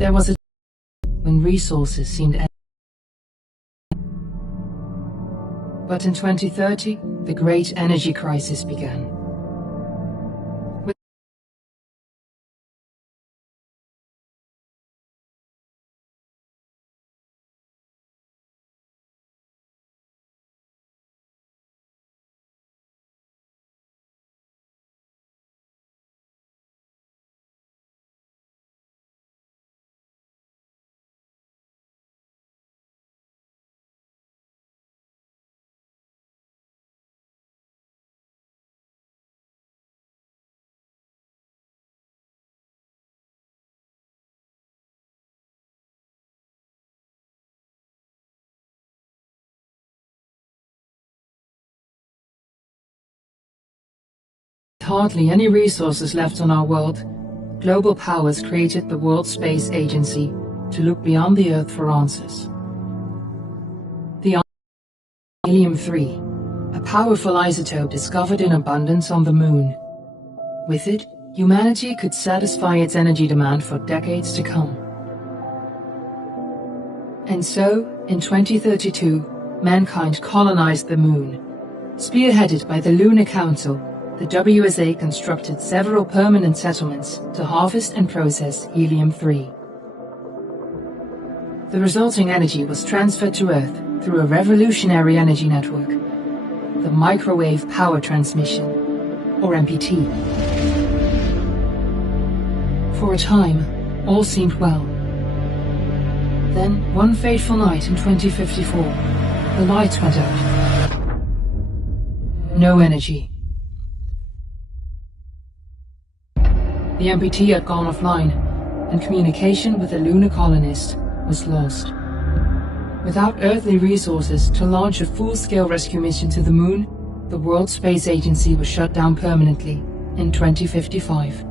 There was a time when resources seemed endless. But in 2030, the great energy crisis began. Hardly any resources left on our world, global powers created the World Space Agency to look beyond the Earth for answers. The answer was helium-3, a powerful isotope discovered in abundance on the Moon. With it, humanity could satisfy its energy demand for decades to come. And so, in 2032, mankind colonized the Moon. Spearheaded by the Lunar Council, the WSA constructed several permanent settlements to harvest and process helium-3. The resulting energy was transferred to Earth through a revolutionary energy network, the Microwave Power Transmission, or MPT. For a time, all seemed well. Then, one fateful night in 2054, the lights went out. No energy. The MPT had gone offline, and communication with the lunar colonist was lost. Without earthly resources to launch a full-scale rescue mission to the Moon, the World Space Agency was shut down permanently in 2055.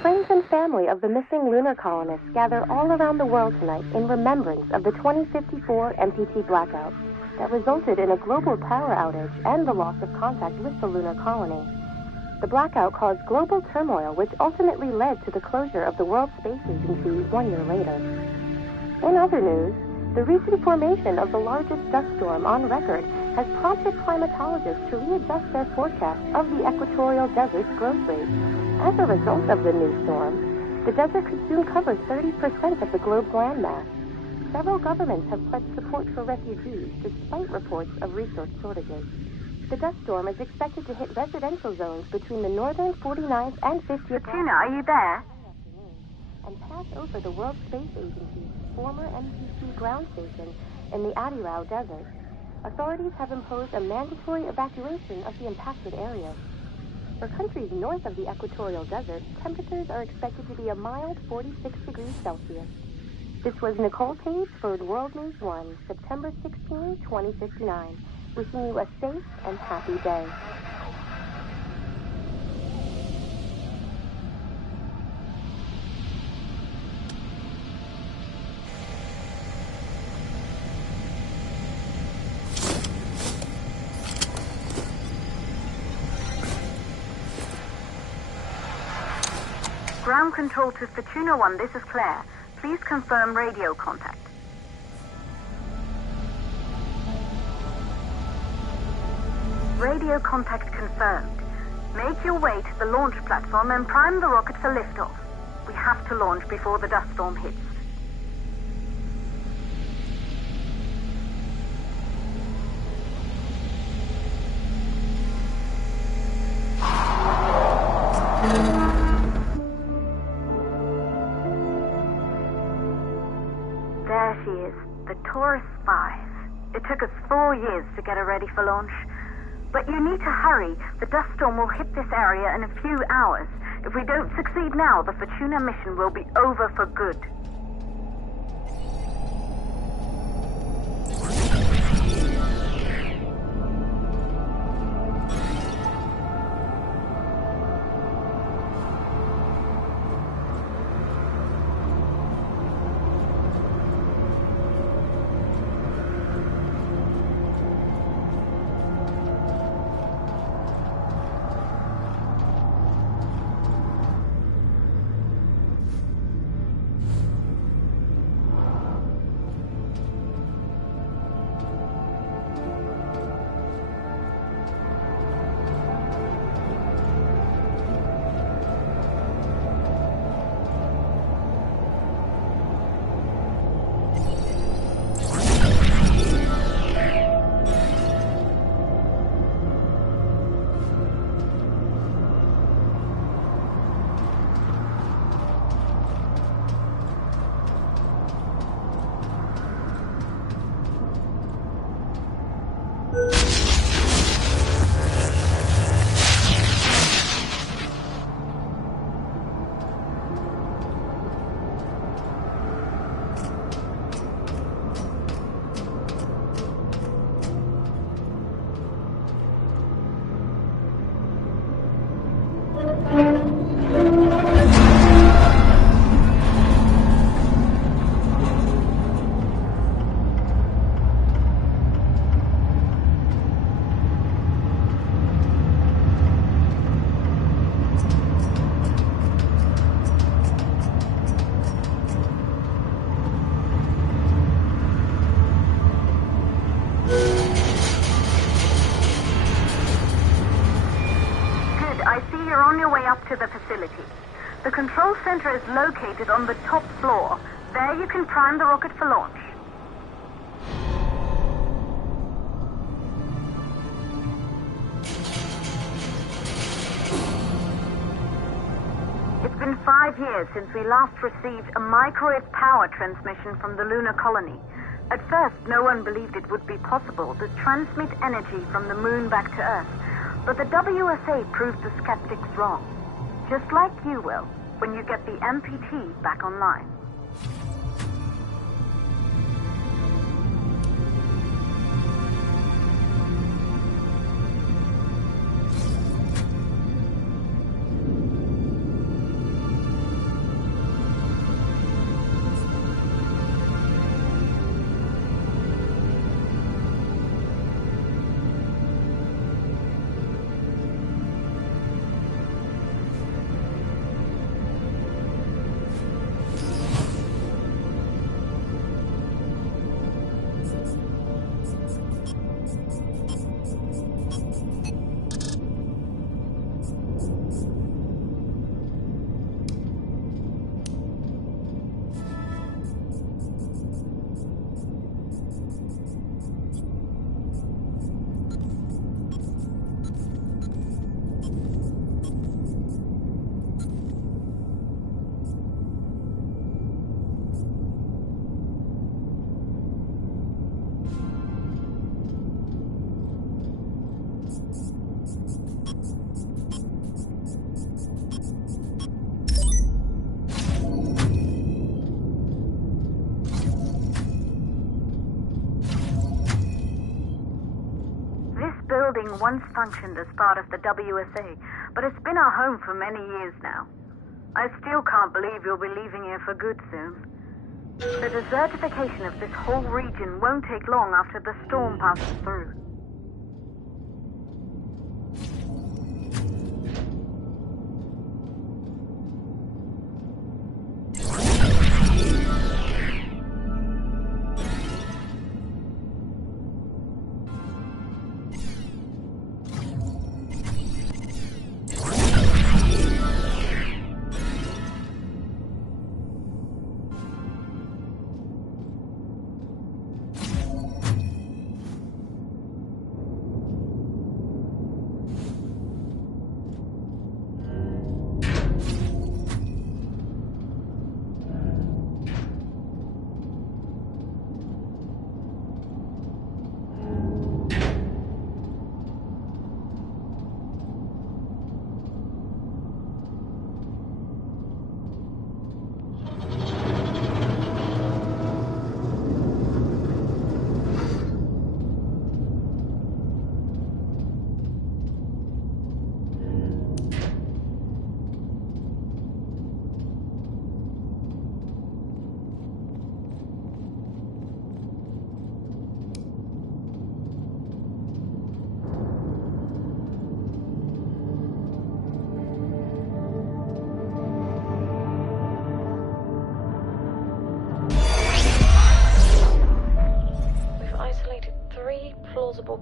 Friends and family of the missing lunar colonists gather all around the world tonight in remembrance of the 2054 MPT blackout that resulted in a global power outage and the loss of contact with the lunar colony. The blackout caused global turmoil, which ultimately led to the closure of the World Space Agency 1 year later. In other news, the recent formation of the largest dust storm on record has prompted climatologists to readjust their forecast of the equatorial desert's growth rate. As a result of the new storm, the desert could soon cover 30% of the globe's landmass. Several governments have pledged support for refugees despite reports of resource shortages. The dust storm is expected to hit residential zones between the northern 49th and 50th... Bettina, are you there? ...and pass over the World Space Agency's former MPT ground station in the Adirau Desert. Authorities have imposed a mandatory evacuation of the impacted areas. For countries north of the equatorial desert, temperatures are expected to be a mild 46 degrees Celsius. This was Nicole Page for World News 1, September 16, 2059. Wishing you a safe and happy day. Ground control to Fortuna 1, this is Claire. Please confirm radio contact. Radio contact confirmed. Make your way to the launch platform and prime the rocket for liftoff. We have to launch before the dust storm hits. There she is, the Taurus 5. It took us 4 years to get her ready for launch. But you need to hurry. The dust storm will hit this area in a few hours. If we don't succeed now, the Fortuna mission will be over for good. To the facility. The control center is located on the top floor. There you can prime the rocket for launch. It's been 5 years since we last received a microwave power transmission from the lunar colony. At first, no one believed it would be possible to transmit energy from the moon back to Earth, but the WSA proved the skeptics wrong. Just like you will, when you get the MPT back online. Building once functioned as part of the WSA, but it's been our home for many years now. I still can't believe you'll be leaving here for good soon. The desertification of this whole region won't take long after the storm passes through.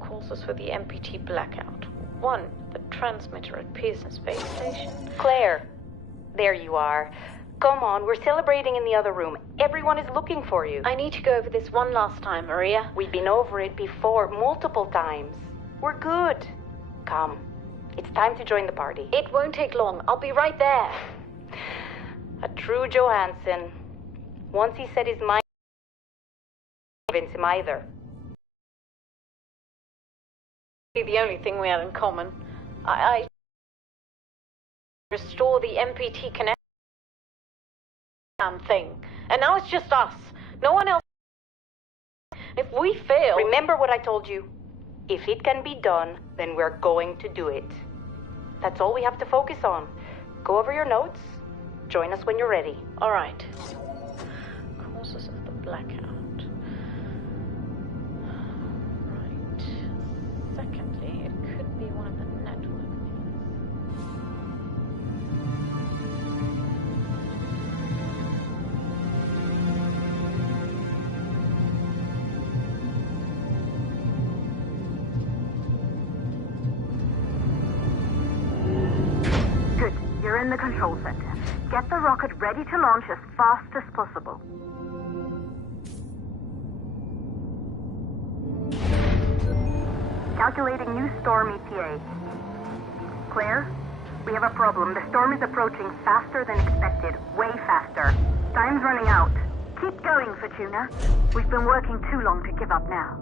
causes for the MPT blackout. 1, the transmitter at Pearson Space Station. Claire, there you are. Come on, we're celebrating in the other room. Everyone is looking for you. I need to go over this one last time, Maria. We've been over it before, multiple times. We're good. Come, it's time to join the party. It won't take long. I'll be right there. A true Johansson. Once he said his mind, I didn't convince him either. The only thing we had in common. I restore the MPT connection thing. And now it's just us. No one else. If we fail... Remember what I told you. If it can be done, then we're going to do it. That's all we have to focus on. Go over your notes. Join us when you're ready. All right. Causes of the blackout. Right. Secondly, it could be one of the network Good. You're in the control center. Get the rocket ready to launch as fast as possible. Calculating new storm ETA. Claire, we have a problem. The storm is approaching faster than expected. Way faster. Time's running out. Keep going, Fortuna. We've been working too long to give up now.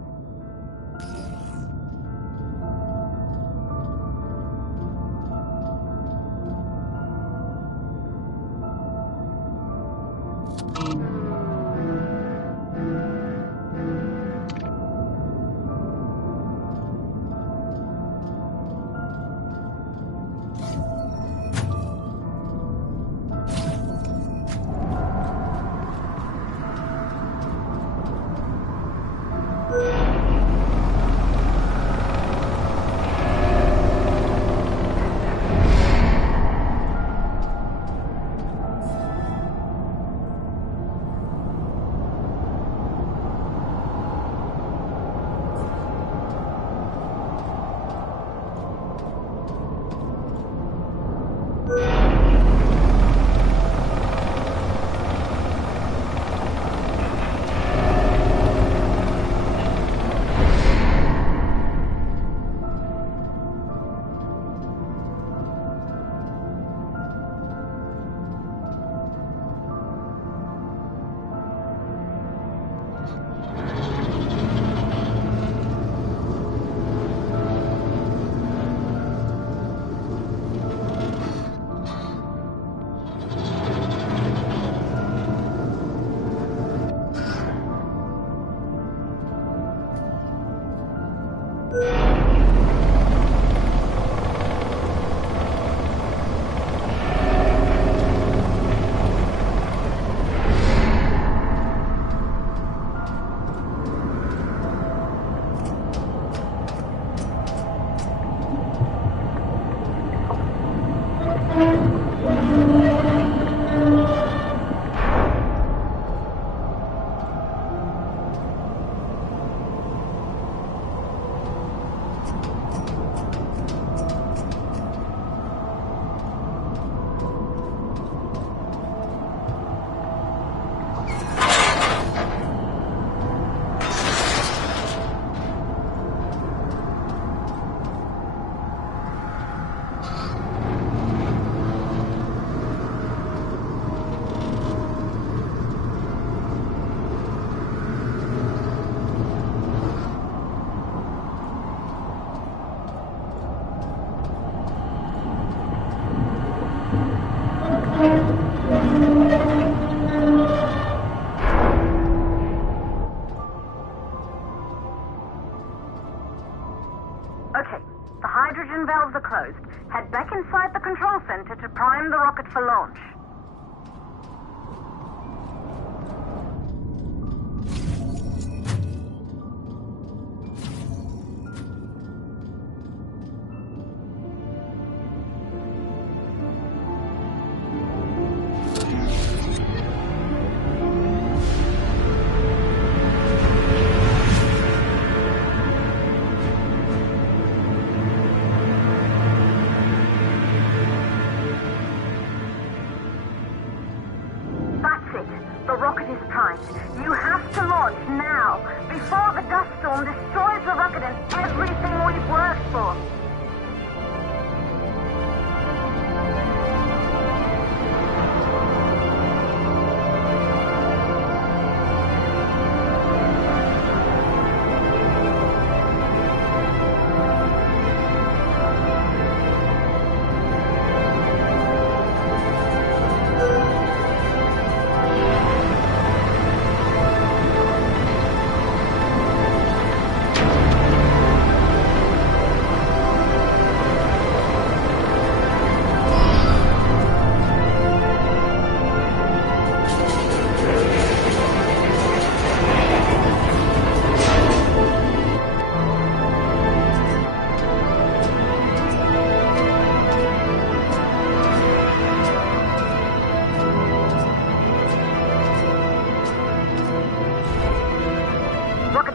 That's it. The rocket is primed. You have to launch now, before the dust storm destroys the rocket and everything we've worked for.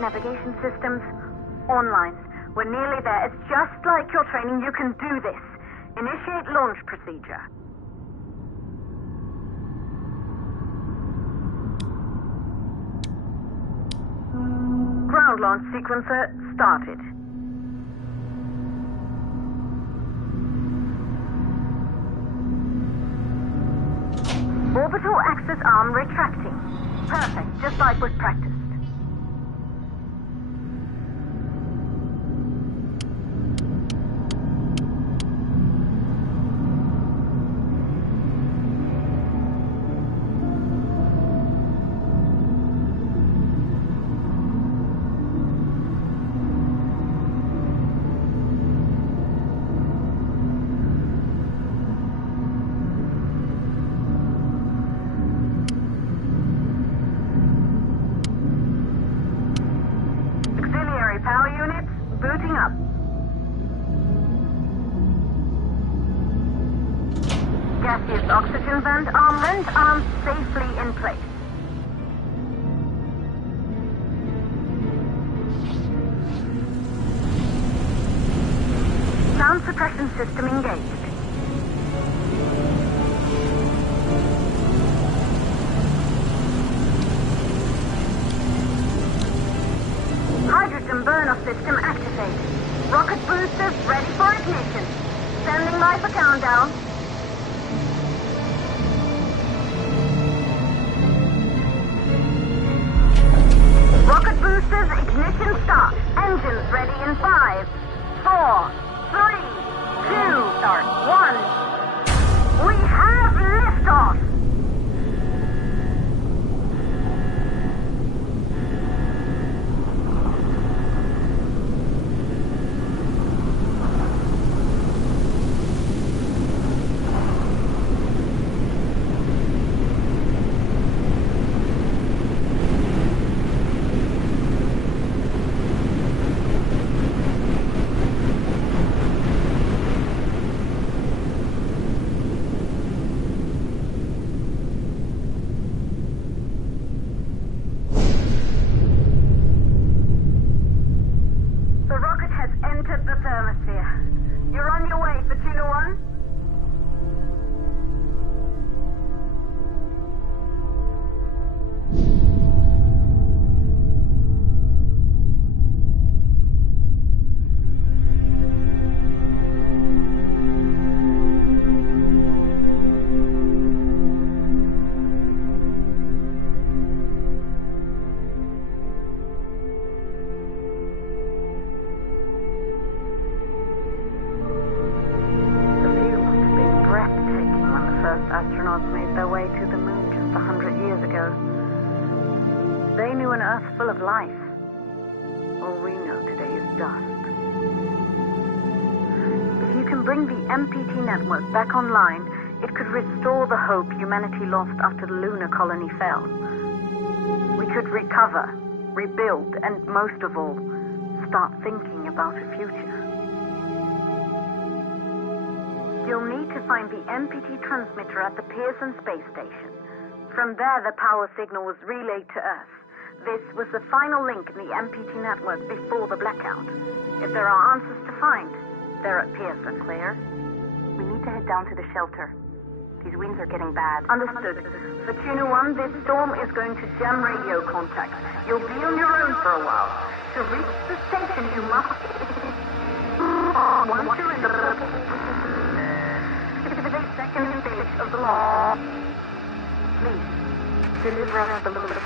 Navigation systems online. We're nearly there. It's just like your training. You can do this. Initiate launch procedure. Ground launch sequencer started. Orbital axis arm retracting. Perfect, just like was practiced. Power units booting up. Gaseous oxygen vent arms safely in place. Sound suppression system engaged. Hydrogen burn-off system activated. Rocket boosters ready for ignition. Standing by for countdown. Rocket boosters ignition start. Engines ready in 5, 4, 3, 2, 1. We have liftoff! The thermosphere. You're on your way for Tuna 1. Astronauts made their way to the moon just 100 years ago. They knew an Earth full of life. All we know today is dust. If you can bring the MPT network back online, it could restore the hope humanity lost after the lunar colony fell. We could recover, rebuild, and most of all, start thinking about a future. You'll need to find the MPT transmitter at the Pearson space station. From there, the power signal was relayed to Earth. This was the final link in the MPT network before the blackout. If there are answers to find, they're at Pearson. Claire, we need to head down to the shelter. These winds are getting bad. Understood. Fortuna 1, this storm is going to jam radio contact. You'll be on your own for a while. To reach the station, you must... Once you're in the... 52nd stage of the launch. Please, deliver us the load.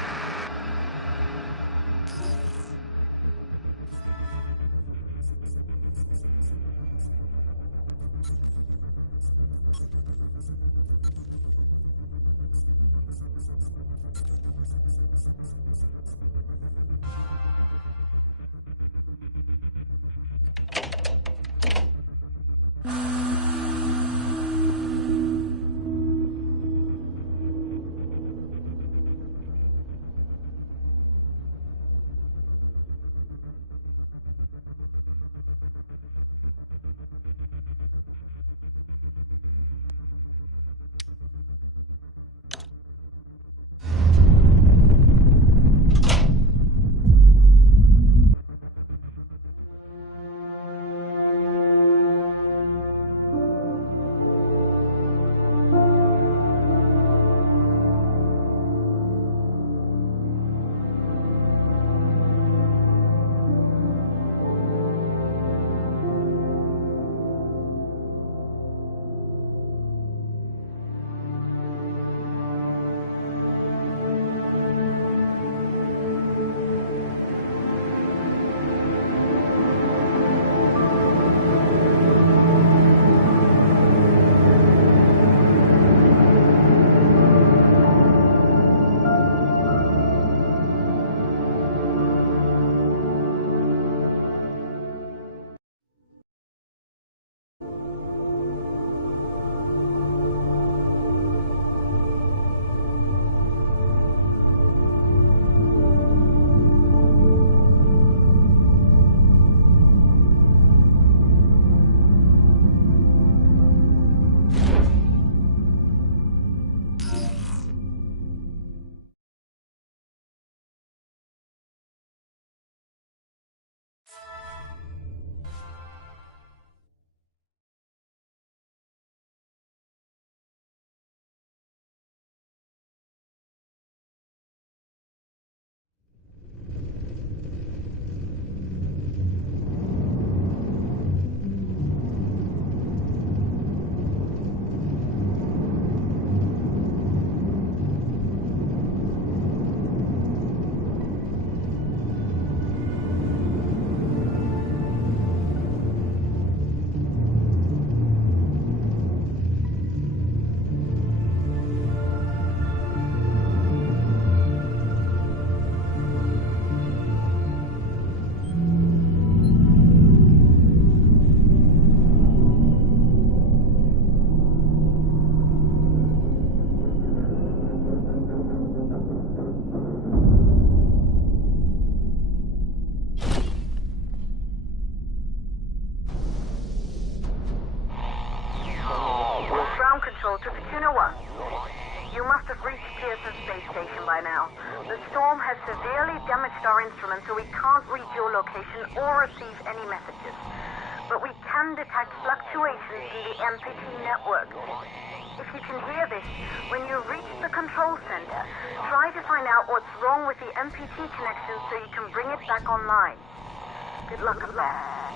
Control to Fortuna 1. You must have reached Pearson Space Station by now. The storm has severely damaged our instruments, so we can't reach your location or receive any messages. But we can detect fluctuations in the MPT network. If you can hear this, when you reach the control center, try to find out what's wrong with the MPT connection so you can bring it back online. Good luck with that.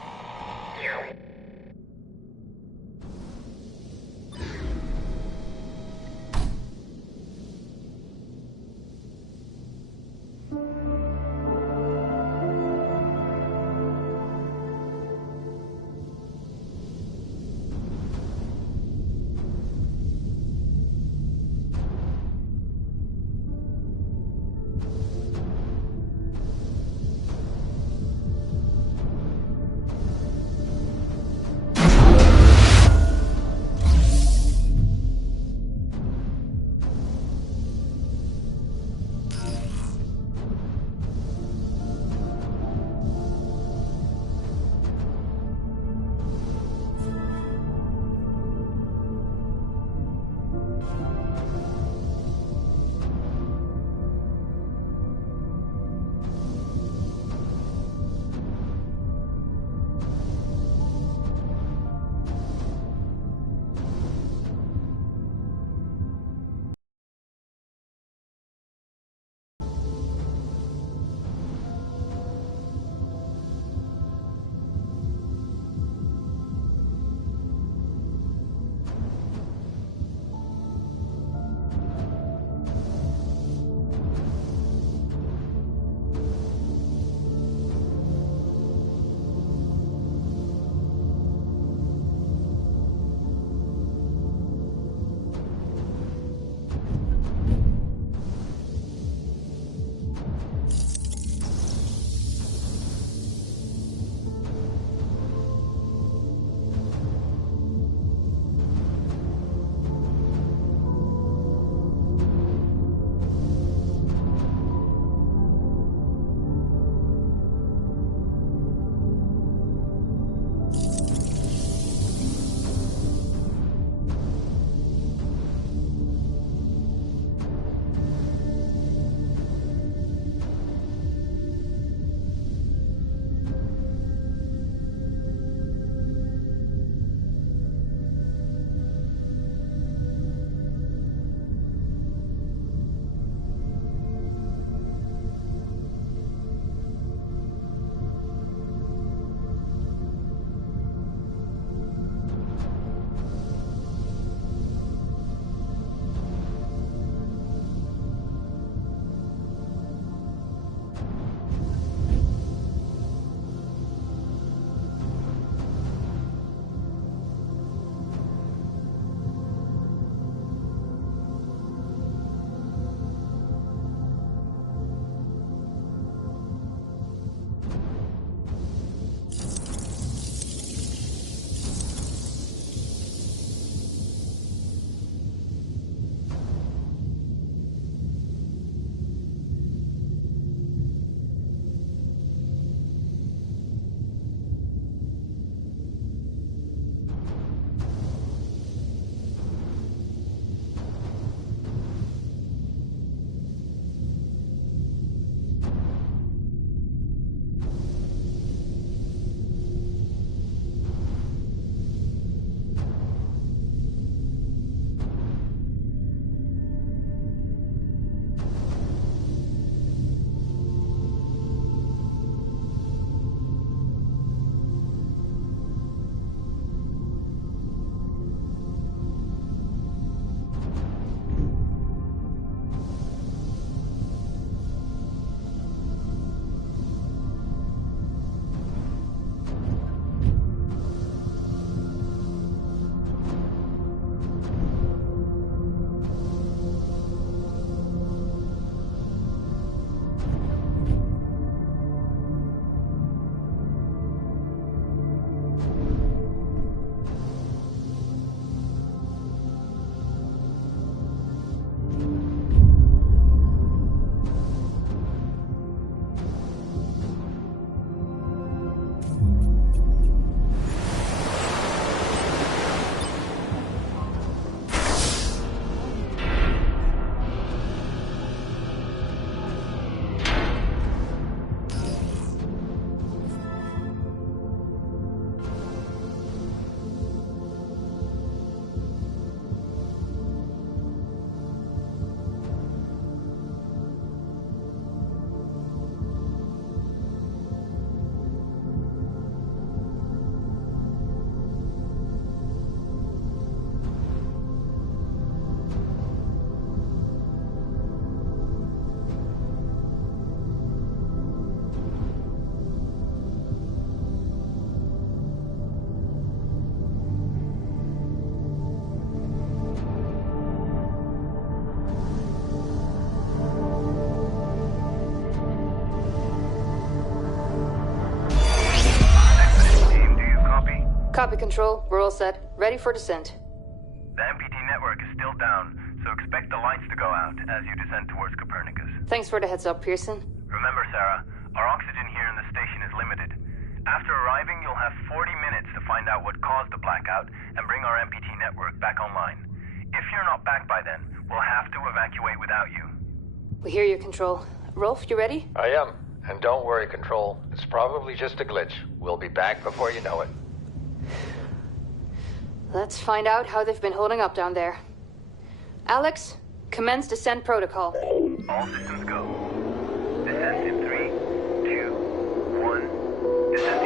Copy, Control. We're all set. Ready for descent. The MPT network is still down, so expect the lights to go out as you descend towards Copernicus. Thanks for the heads up, Pearson. Remember, Sarah, our oxygen here in the station is limited. After arriving, you'll have 40 minutes to find out what caused the blackout and bring our MPT network back online. If you're not back by then, we'll have to evacuate without you. We hear you, Control. Rolf, you ready? I am. And don't worry, Control. It's probably just a glitch. We'll be back before you know it. Let's find out how they've been holding up down there. Alex, commence descent protocol. All systems go. Descent in 3, 2, 1. Descent